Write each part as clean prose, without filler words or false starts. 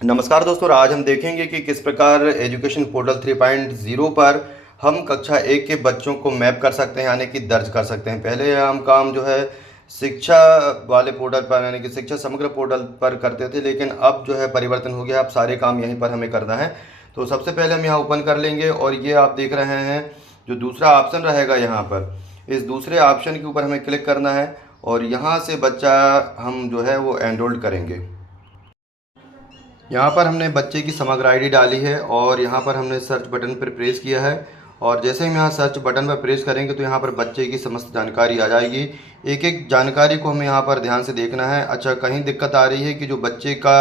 नमस्कार दोस्तों, आज हम देखेंगे कि किस प्रकार एजुकेशन पोर्टल 3.0 पर हम कक्षा 1 के बच्चों को मैप कर सकते हैं, यानी कि दर्ज कर सकते हैं। पहले हम काम जो है शिक्षा वाले पोर्टल पर यानी कि शिक्षा समग्र पोर्टल पर करते थे, लेकिन अब जो है परिवर्तन हो गया। अब सारे काम यहीं पर हमें करना है। तो सबसे पहले हम यहाँ ओपन कर लेंगे और ये आप देख रहे हैं जो दूसरा ऑप्शन रहेगा यहाँ पर, इस दूसरे ऑप्शन के ऊपर हमें क्लिक करना है और यहाँ से बच्चा हम जो है वो एनरोल्ड करेंगे। यहाँ पर हमने बच्चे की समग्र आईडी डाली है और यहाँ पर हमने सर्च बटन पर प्रेस किया है और जैसे ही हम यहाँ सर्च बटन पर प्रेस करेंगे तो यहाँ पर बच्चे की समस्त जानकारी आ जाएगी। एक एक जानकारी को हमें यहाँ पर ध्यान से देखना है। अच्छा, कहीं दिक्कत आ रही है कि जो बच्चे का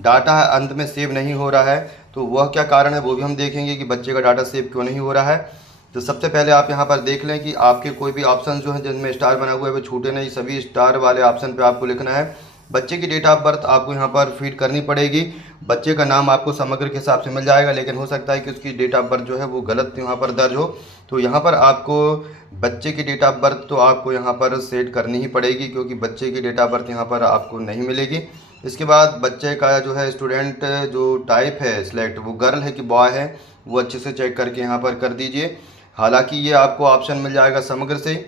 डाटा है अंत में सेव नहीं हो रहा है, तो वह क्या कारण है वो भी हम देखेंगे कि बच्चे का डाटा सेव क्यों नहीं हो रहा है। तो सबसे पहले आप यहाँ पर देख लें कि आपके कोई भी ऑप्शन जो है जिनमें स्टार बना हुआ है वो छूटे नहीं, सभी स्टार वाले ऑप्शन पे आपको लिखना है। बच्चे की डेट ऑफ बर्थ आपको यहाँ पर फीड करनी पड़ेगी। बच्चे का नाम आपको समग्र के हिसाब से मिल जाएगा, लेकिन हो सकता है कि उसकी डेट ऑफ बर्थ जो है वो गलत यहाँ पर दर्ज हो। तो यहाँ पर आपको बच्चे की डेट ऑफ बर्थ तो आपको यहाँ पर सेट करनी ही पड़ेगी, क्योंकि बच्चे की डेट ऑफ बर्थ यहाँ पर आपको नहीं मिलेगी। इसके बाद बच्चे का जो है स्टूडेंट जो टाइप है सिलेक्ट, वो गर्ल है कि बॉय है, वो अच्छे से चेक करके यहाँ पर कर दीजिए। हालांकि ये आपको ऑप्शन मिल जाएगा समग्र से,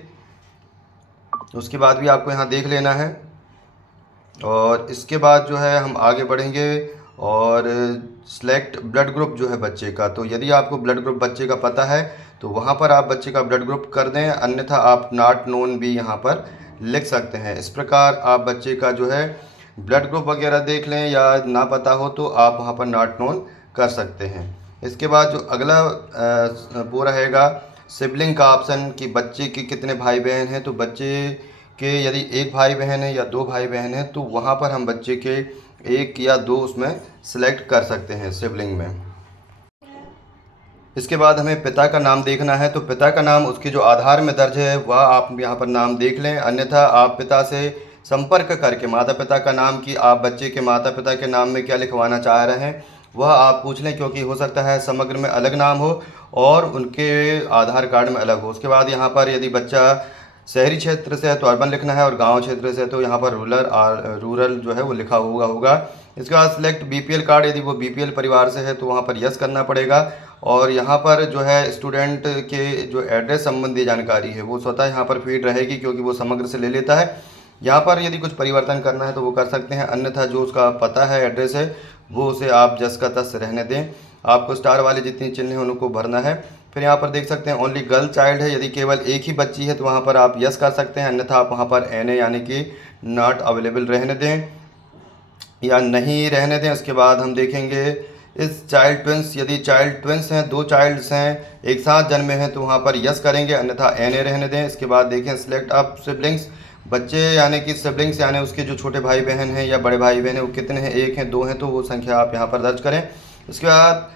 उसके बाद भी आपको यहाँ देख लेना है। और इसके बाद जो है हम आगे बढ़ेंगे और सिलेक्ट ब्लड ग्रुप जो है बच्चे का। तो यदि आपको ब्लड ग्रुप बच्चे का पता है तो वहाँ पर आप बच्चे का ब्लड ग्रुप कर दें, अन्यथा आप नॉट नोन भी यहाँ पर लिख सकते हैं। इस प्रकार आप बच्चे का जो है ब्लड ग्रुप वगैरह देख लें, या ना पता हो तो आप वहाँ पर नॉट नोन कर सकते हैं। इसके बाद जो अगला वो रहेगा सिबलिंग का ऑप्शन कि बच्चे के कितने भाई बहन हैं। तो बच्चे के यदि एक भाई बहन है या दो भाई बहन है तो वहाँ पर हम बच्चे के एक या दो उसमें सेलेक्ट कर सकते हैं सिबलिंग में। इसके बाद हमें पिता का नाम देखना है। तो पिता का नाम उसके जो आधार में दर्ज है वह आप यहाँ पर नाम देख लें, अन्यथा आप पिता से संपर्क करके माता पिता का नाम कि आप बच्चे के माता पिता के नाम में क्या लिखवाना चाह रहे हैं वह आप पूछ लें, क्योंकि हो सकता है समग्र में अलग नाम हो और उनके आधार कार्ड में अलग हो। उसके बाद यहाँ पर यदि बच्चा शहरी क्षेत्र से है तो अर्बन लिखना है, और गांव क्षेत्र से है तो यहाँ पर रूरल जो है वो लिखा हुआ होगा। इसके बाद सिलेक्ट बीपीएल कार्ड, यदि वो बीपीएल परिवार से है तो वहाँ पर यस करना पड़ेगा। और यहाँ पर जो है स्टूडेंट के जो एड्रेस संबंधी जानकारी है वो स्वतः यहाँ पर फीड रहेगी, क्योंकि वो समग्र से ले लेता है। यहाँ पर यदि कुछ परिवर्तन करना है तो वो कर सकते हैं, अन्यथा जो उसका पता है एड्रेस है वो उसे आप जस का तस रहने दें। आपको स्टार वाले जितनी चिन्ह हैं उनको भरना है। फिर यहाँ पर देख सकते हैं ओनली गर्ल चाइल्ड है, यदि केवल एक ही बच्ची है तो वहाँ पर आप यस कर सकते हैं, अन्यथा आप वहाँ पर एन ए यानी कि नॉट अवेलेबल रहने दें या नहीं रहने दें। उसके बाद हम देखेंगे इस चाइल्ड ट्विंस, यदि चाइल्ड ट्विंस हैं, दो चाइल्ड्स हैं एक साथ जन्मे हैं तो वहाँ पर यस करेंगे, अन्यथा एन ए रहने दें। इसके बाद देखें सिलेक्ट अप सिबलिंग्स, बच्चे यानी कि सिबलिंग्स यानी उसके जो छोटे भाई बहन हैं या बड़े भाई बहन हैं वो कितने हैं, एक हैं दो हैं, तो वो संख्या आप यहाँ पर दर्ज करें। उसके बाद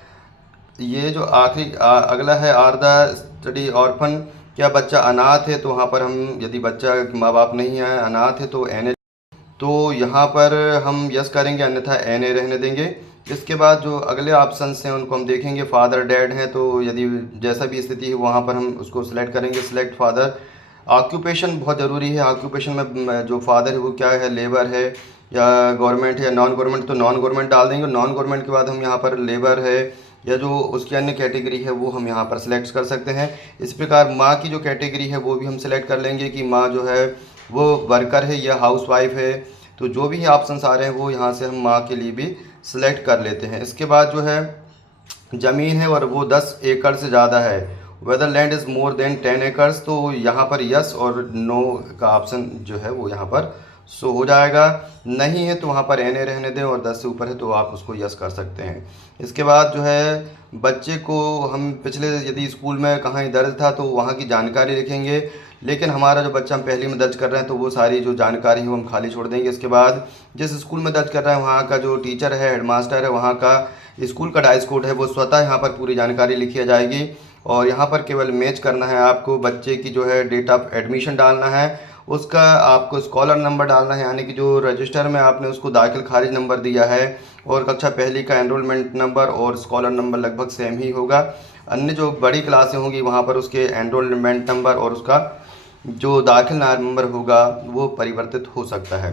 ये जो आखिरी अगला है आर द स्टडी ऑर्फन, क्या बच्चा अनाथ है, तो वहाँ पर हम यदि बच्चा माँ बाप नहीं है अनाथ है तो एन ए, तो यहाँ पर हम यस करेंगे, अन्यथा एन ए रहने देंगे। इसके बाद जो अगले ऑप्शंस हैं उनको हम देखेंगे। फादर डैड हैं तो यदि जैसा भी स्थिति है वहाँ पर हम उसको सिलेक्ट करेंगे, सिलेक्ट फादर। ऑक्यूपेशन बहुत ज़रूरी है, ऑक्यूपेशन में जो फादर है वो क्या है, लेबर है या गवर्नमेंट है या नॉन गवर्नमेंट, तो नॉन गवर्नमेंट डाल देंगे। नॉन गवर्नमेंट के बाद हम यहाँ पर लेबर है या जो उसकी अन्य कैटेगरी है वो हम यहाँ पर सिलेक्ट कर सकते हैं। इस प्रकार माँ की जो कैटेगरी है वो भी हम सिलेक्ट कर लेंगे कि माँ जो है वो वर्कर है या हाउस वाइफ है। तो जो भी ऑप्शंस आ रहे हैं वो यहाँ से हम माँ के लिए भी सिलेक्ट कर लेते हैं। इसके बाद जो है ज़मीन है और वो 10 एकड़ से ज़्यादा है, whether land is more than 10 acres, तो यहाँ पर यस और नो का ऑप्शन जो है वो यहाँ पर शो हो जाएगा। नहीं है तो वहाँ पर एन ए रहने दें, और 10 से ऊपर है तो आप उसको यस कर सकते हैं। इसके बाद जो है बच्चे को हम पिछले यदि स्कूल में कहाँ दर्ज था तो वहाँ की जानकारी लिखेंगे, लेकिन हमारा जो बच्चा हम पहली में दर्ज कर रहे हैं तो वो सारी जो जानकारी है वो हम खाली छोड़ देंगे। इसके बाद जिस स्कूल में दर्ज कर रहे हैं वहाँ का जो टीचर है, हेडमास्टर है, वहाँ का स्कूल का डाइस कोड है वो स्वतः यहाँ पर पूरी जानकारी लिखी जाएगी। और यहाँ पर केवल मैच करना है आपको, बच्चे की जो है डेट ऑफ एडमिशन डालना है, उसका आपको स्कॉलर नंबर डालना है, यानी कि जो रजिस्टर में आपने उसको दाखिल खारिज नंबर दिया है, और कक्षा पहली का एनरोलमेंट नंबर और स्कॉलर नंबर लगभग सेम ही होगा। अन्य जो बड़ी क्लासें होंगी वहाँ पर उसके एनरोलमेंट नंबर और उसका जो दाखिल नंबर होगा वो परिवर्तित हो सकता है।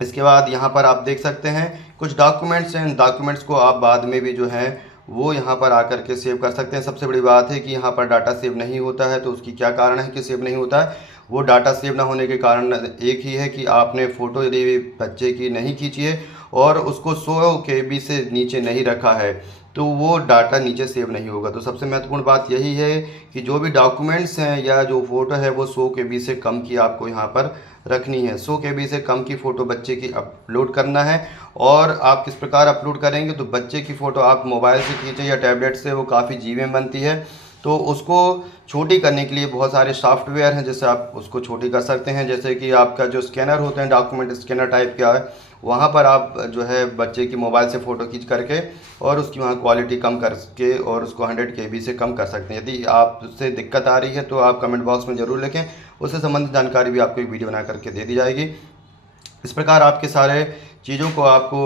इसके बाद यहाँ पर आप देख सकते हैं कुछ डॉक्यूमेंट्स हैं। इन डॉक्यूमेंट्स को आप बाद में भी जो है वो यहाँ पर आकर के सेव कर सकते हैं। सबसे बड़ी बात है कि यहाँ पर डाटा सेव नहीं होता है, तो उसकी क्या कारण है कि सेव नहीं होता है। वो डाटा सेव ना होने के कारण एक ही है कि आपने फ़ोटो यदि बच्चे की नहीं खींची है और उसको 100 KB से नीचे नहीं रखा है, तो वो डाटा नीचे सेव नहीं होगा। तो सबसे महत्वपूर्ण बात यही है कि जो भी डॉक्यूमेंट्स हैं या जो फ़ोटो है वो 100 KB से कम की आपको यहाँ पर रखनी है। 100 KB से कम की फ़ोटो बच्चे की अपलोड करना है। और आप किस प्रकार अपलोड करेंगे, तो बच्चे की फ़ोटो आप मोबाइल से खींचें या टैबलेट से, वो काफ़ी जीबी में बनती है, तो उसको छोटी करने के लिए बहुत सारे सॉफ्टवेयर हैं जिससे आप उसको छोटी कर सकते हैं। जैसे कि आपका जो स्कैनर होते हैं, डॉक्यूमेंट स्कैनर टाइप का है, वहाँ पर आप जो है बच्चे की मोबाइल से फ़ोटो खींच करके और उसकी वहाँ क्वालिटी कम करके और उसको 100 KB से कम कर सकते हैं। यदि आपसे दिक्कत आ रही है तो आप कमेंट बॉक्स में ज़रूर लिखें, उससे संबंधित जानकारी भी आपको एक वीडियो बना करके दे दी जाएगी। इस प्रकार आपके सारे चीज़ों को आपको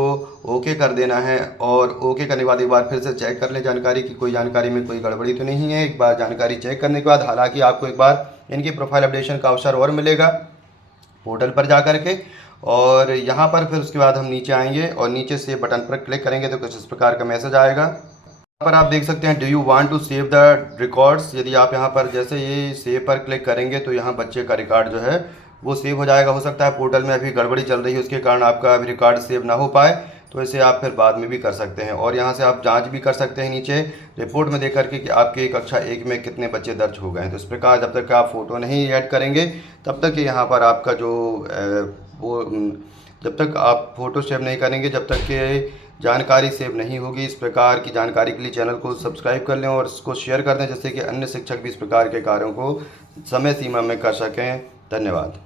ओके कर देना है और ओके करने के बाद एक बार फिर से चेक कर लें जानकारी की कोई जानकारी में कोई गड़बड़ी तो नहीं है। एक बार जानकारी चेक करने के बाद हालांकि आपको एक बार इनकी प्रोफाइल अपडेशन का अवसर और मिलेगा पोर्टल पर जा कर के, और यहाँ पर फिर उसके बाद हम नीचे आएंगे और नीचे सेव बटन पर क्लिक करेंगे तो कुछ इस प्रकार का मैसेज आएगा। यहाँ पर आप देख सकते हैं, do you want to save the records. यदि आप यहाँ पर जैसे ये सेव पर क्लिक करेंगे तो यहाँ बच्चे का रिकॉर्ड जो है वो सेव हो जाएगा। हो सकता है पोर्टल में अभी गड़बड़ी चल रही है, उसके कारण आपका अभी रिकॉर्ड सेव ना हो पाए, तो इसे आप फिर बाद में भी कर सकते हैं। और यहाँ से आप जांच भी कर सकते हैं नीचे रिपोर्ट में देख करके कि आपके कक्षा 1 में कितने बच्चे दर्ज हो गए हैं। तो इस प्रकार जब तक आप फ़ोटो नहीं ऐड करेंगे तब तक यहाँ पर आपका जो वो जब तक आप फ़ोटो सेव नहीं करेंगे, जब तक कि जानकारी सेव नहीं होगी। इस प्रकार की जानकारी के लिए चैनल को सब्सक्राइब कर लें और इसको शेयर कर दें, जिससे कि अन्य शिक्षक भी इस प्रकार के कार्यों को समय सीमा में कर सकें। धन्यवाद।